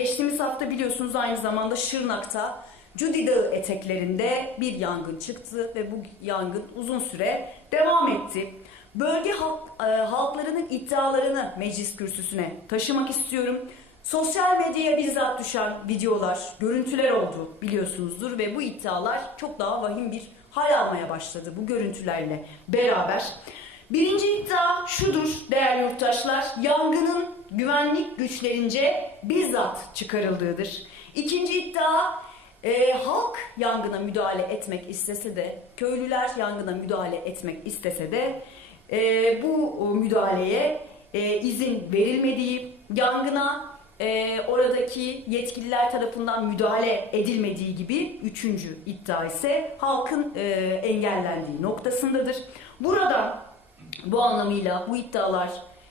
Geçtiğimiz hafta biliyorsunuz aynı zamanda Şırnak'ta Cudi Dağı eteklerinde bir yangın çıktı ve bu yangın uzun süre devam etti. Bölge halk, e, halklarının iddialarını meclis kürsüsüne taşımak istiyorum. Sosyal medyaya bizzat düşen videolar, görüntüler oldu biliyorsunuzdur ve bu iddialar çok daha vahim bir hal almaya başladı bu görüntülerle beraber. Birinci iddia şudur değerli yurttaşlar, yangının güvenlik güçlerince bizzat çıkarıldığıdır. İkinci iddia e, halk yangına müdahale etmek istese de, köylüler yangına müdahale etmek istese de e, bu müdahaleye e, izin verilmediği, yangına e, oradaki yetkililer tarafından müdahale edilmediği gibi üçüncü iddia ise halkın e, engellendiği noktasındadır. Burada bu anlamıyla bu iddialar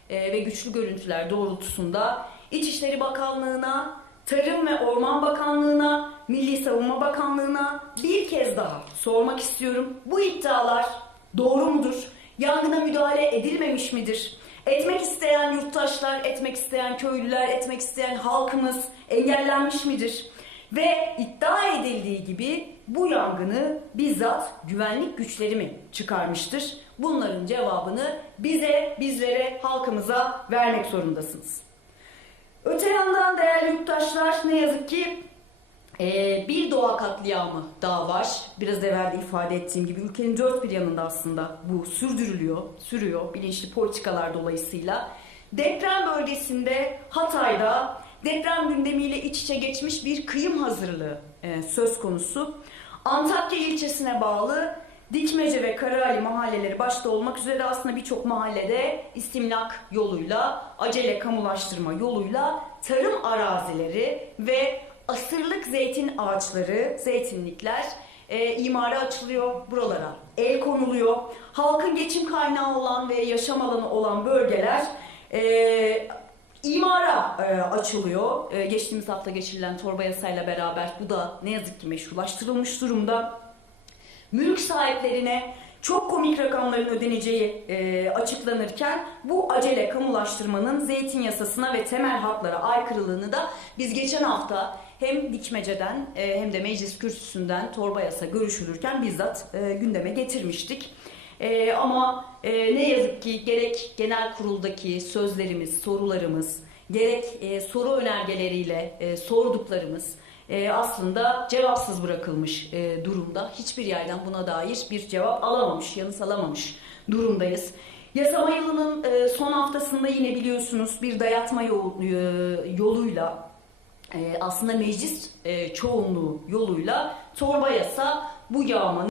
e, ve güçlü görüntüler doğrultusunda İçişleri Bakanlığı'na, Tarım ve Orman Bakanlığı'na, Milli Savunma Bakanlığı'na bir kez daha sormak istiyorum. Bu iddialar doğru mudur? Yangına müdahale edilmemiş midir? Etmek isteyen yurttaşlar, etmek isteyen köylüler, etmek isteyen halkımız engellenmiş midir? Ve iddia edildiği gibi bu yangını bizzat güvenlik güçleri mi çıkarmıştır? Bunların cevabını bize, bizlere, halkımıza vermek zorundasınız. Öte yandan değerli yurttaşlar ne yazık ki ee, bir doğa katliamı daha var. Biraz evvel de ifade ettiğim gibi ülkenin dört bir yanında aslında bu sürdürülüyor, sürüyor bilinçli politikalar dolayısıyla. Deprem bölgesinde Hatay'da deprem gündemiyle iç içe geçmiş bir kıyım hazırlığı e, söz konusu. Antakya ilçesine bağlı Dikmece ve Karaali mahalleleri başta olmak üzere aslında birçok mahallede istimlak yoluyla, acele kamulaştırma yoluyla tarım arazileri ve asırlık zeytin ağaçları, zeytinlikler e, imara açılıyor buralara. El konuluyor. Halkın geçim kaynağı olan ve yaşam alanı olan bölgeler e, imara e, açılıyor. E, geçtiğimiz hafta geçirilen torba yasayla beraber bu da ne yazık ki meşrulaştırılmış durumda. Mülk sahiplerine çok komik rakamların ödeneceği e, açıklanırken bu acele kamulaştırmanın zeytin yasasına ve temel haklara aykırılığını da biz geçen hafta hem Dikmece'den e, hem de meclis kürsüsünden torba yasa görüşülürken bizzat gündeme getirmiştik. E, ama e, ne yazık ki gerek genel kuruldaki sözlerimiz, sorularımız, gerek e, soru önergeleriyle e, sorduklarımız e, aslında cevapsız bırakılmış e, durumda. Hiçbir yerden buna dair bir cevap alamamış, yanıt alamamış durumdayız. Yasama yılının e, son haftasında yine biliyorsunuz bir dayatma yol, e, yoluyla e, aslında meclis e, çoğunluğu yoluyla torba yasa bu yağmanın